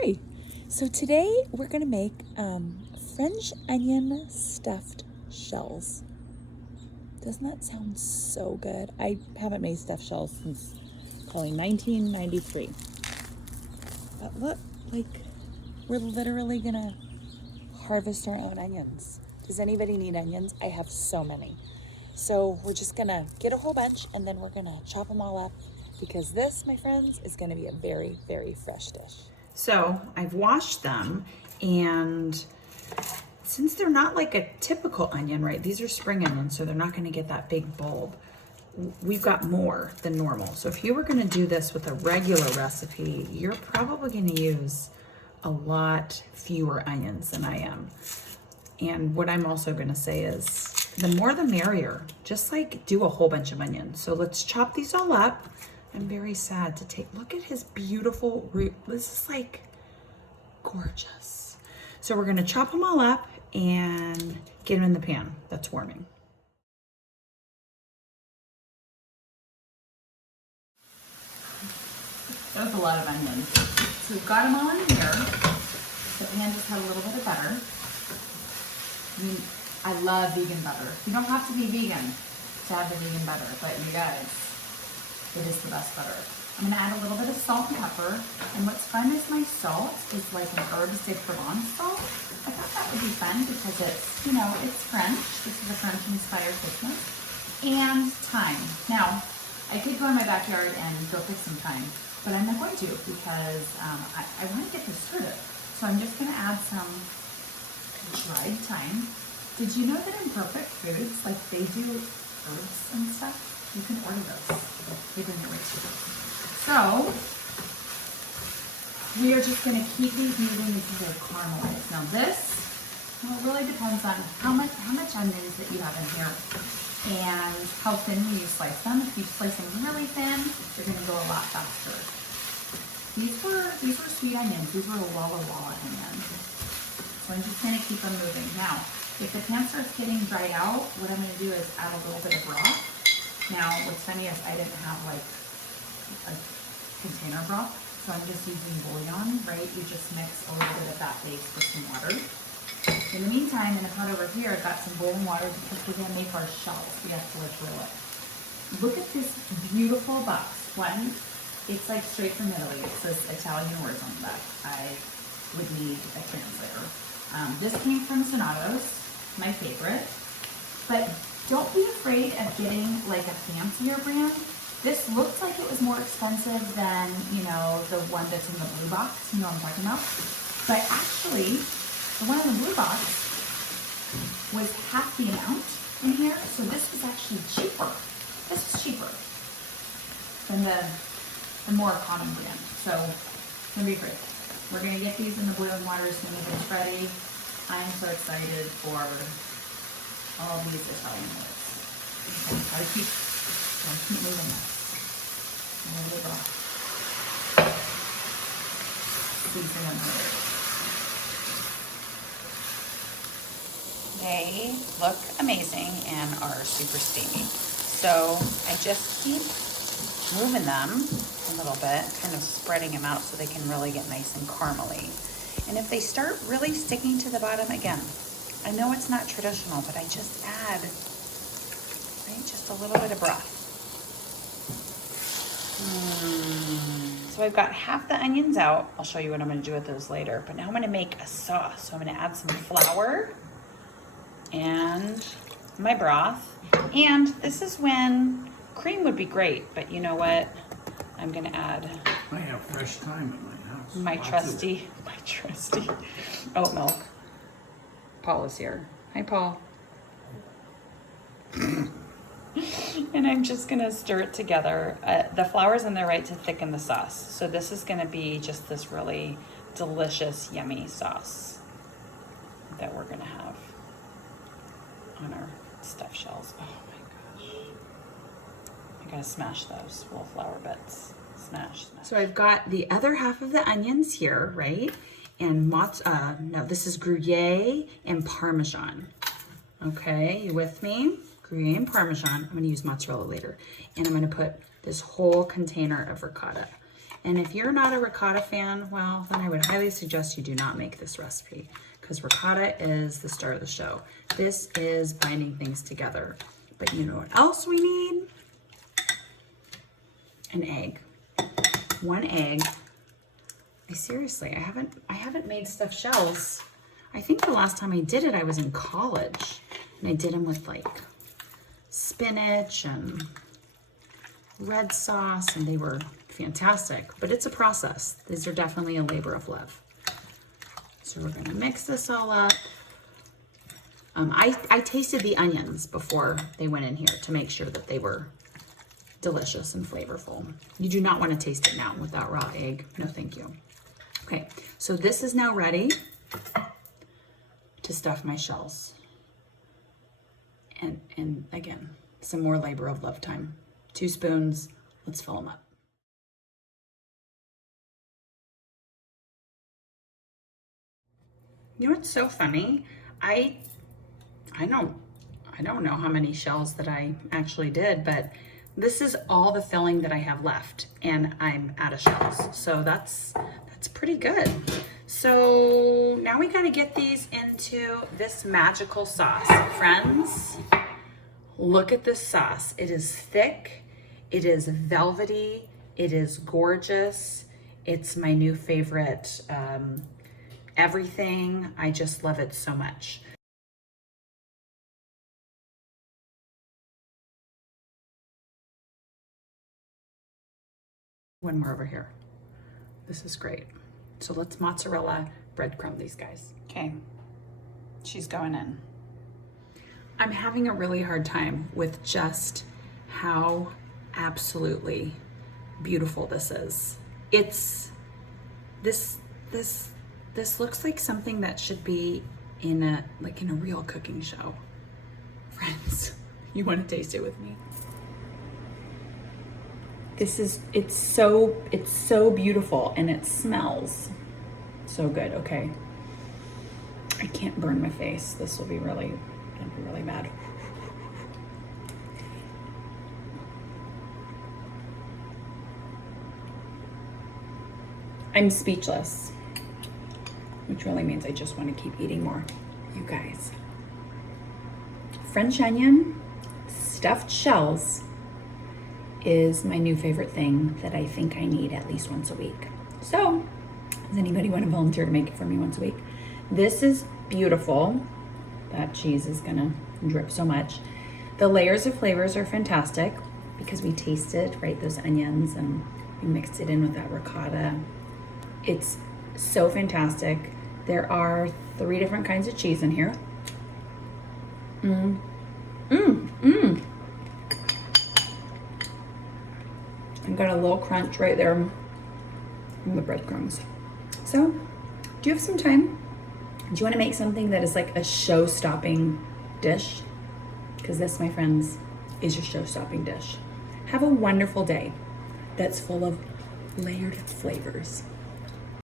Hi. So today we're going to make French onion stuffed shells. Doesn't that sound so good? I haven't made stuffed shells since probably 1993. But look, like we're literally going to harvest our own onions. Does anybody need onions? I have so many. So we're just going to get a whole bunch and then we're going to chop them all up because this, my friends, is going to be a very, very fresh dish. So I've washed them, and since they're not like a typical onion, right? These are spring onions, so they're not gonna get that big bulb. We've got more than normal. So if you were gonna do this with a regular recipe, you're probably gonna use a lot fewer onions than I am. And what I'm also gonna say is, the more the merrier. Just like do a whole bunch of onions. So let's chop these all up. I'm very sad to take, look at his beautiful root. This is like gorgeous. So we're gonna chop them all up and get them in the pan that's warming. That was a lot of onions. So we've got them all in here. The pan just had a little bit of butter. I mean, I love vegan butter. You don't have to be vegan to have the vegan butter, but you guys, it is the best butter. I'm gonna add a little bit of salt and pepper. And what's fun is my salt is like an herbes de Provence salt. I thought that would be fun because it's, you know, it's French. This is a French inspired Christmas. And thyme. Now, I could go in my backyard and go pick some thyme, but I'm not going to because I want to get this started. So I'm just gonna add some dried thyme. Did you know that in Perfect Foods, like they do herbs and stuff? You can order those. They bring it right to you. So we are just going to keep these moving until they're caramelized. Now this, well, it really depends on how much onions that you have in here and how thinly you slice them. If you slice them really thin, they're going to go a lot faster. These were sweet onions. These were Walla Walla onions. So I'm just going to keep them moving. Now, if the pan starts getting dried out, what I'm going to do is add a little bit of broth. Now, what's funny is I didn't have like a container broth, so I'm just using bouillon, right? You just mix a little bit of that base with some water. In the meantime, in the pot over here, I've got some boiling water because we're gonna make our shells. We have to like grill it. Look at this beautiful box. One, it's like straight from Italy. It says Italian words on the back. I would need a translator. This came from Sonato's, my favorite. But don't be afraid of getting like a fancier brand. This looks like it was more expensive than, you know, the one that's in the blue box. You know what I'm talking about? But actually, the one in the blue box was half the amount in here. So this was actually cheaper. This was cheaper than the more common brand. So don't be afraid. We're gonna get these in the boiling water as soon as it's ready. I'm so excited for all these Italian words. Gotta keep moving this. A little bit of season them here. They look amazing and are super steamy. So I just keep moving them a little bit, kind of spreading them out so they can really get nice and caramely. And if they start really sticking to the bottom, again, I know it's not traditional, but I just add, right, just a little bit of broth. So I've got half the onions out. I'll show you what I'm gonna do with those later. But now I'm gonna make a sauce. So I'm gonna add some flour and my broth. And this is when cream would be great, but you know what? I'm gonna add I have fresh thyme in my house. my trusty oat milk. Paul is here. Hi, Paul. And I'm just gonna stir it together. The flour's in there, right, to thicken the sauce. So this is gonna be just this really delicious, yummy sauce that we're gonna have on our stuffed shells. Oh my gosh. I gotta smash those little flour bits. Smash. So I've got the other half of the onions here, right? And no, this is gruyere and parmesan. Okay, you with me? Gruyere and parmesan. I'm gonna use mozzarella later. And I'm gonna put this whole container of ricotta. And if you're not a ricotta fan, well, then I would highly suggest you do not make this recipe, because ricotta is the star of the show. This is binding things together. But you know what else we need? An egg. 1 egg. Seriously, I haven't made stuffed shells. I think the last time I did it, I was in college, and I did them with like spinach and red sauce, and they were fantastic. But it's a process. These are definitely a labor of love. So we're gonna mix this all up. I tasted the onions before they went in here to make sure that they were delicious and flavorful. You do not want to taste it now without raw egg. No, thank you. Okay, so this is now ready to stuff my shells. And again, some more labor of love time. 2 spoons, let's fill them up. You know what's so funny? I don't know how many shells that I actually did, but this is all the filling that I have left, and I'm out of shells. So that's pretty good. So now we gotta get these into this magical sauce. Friends, look at this sauce. It is thick, it is velvety, it is gorgeous. It's my new favorite everything. I just love it so much. One more over here. This is great. So let's mozzarella breadcrumb these guys. Okay, she's going in. I'm having a really hard time with just how absolutely beautiful this is. This looks like something that should be in a real cooking show. Friends, you want to taste it with me? It's so beautiful, and it smells so good. Okay, I can't burn my face. This will be really bad. I'm speechless, which really means I just want to keep eating more. You guys, French onion stuffed shells is my new favorite thing that I think I need at least once a week. So, does anybody want to volunteer to make it for me once a week? This is beautiful. That cheese is gonna drip so much. The layers of flavors are fantastic because we tasted, right, those onions, and we mixed it in with that ricotta. It's so fantastic. There are 3 different kinds of cheese in here. I've got a little crunch right there from the breadcrumbs. So, do you have some time? Do you want to make something that is like a show-stopping dish? Because this, my friends, is your show-stopping dish. Have a wonderful day that's full of layered flavors.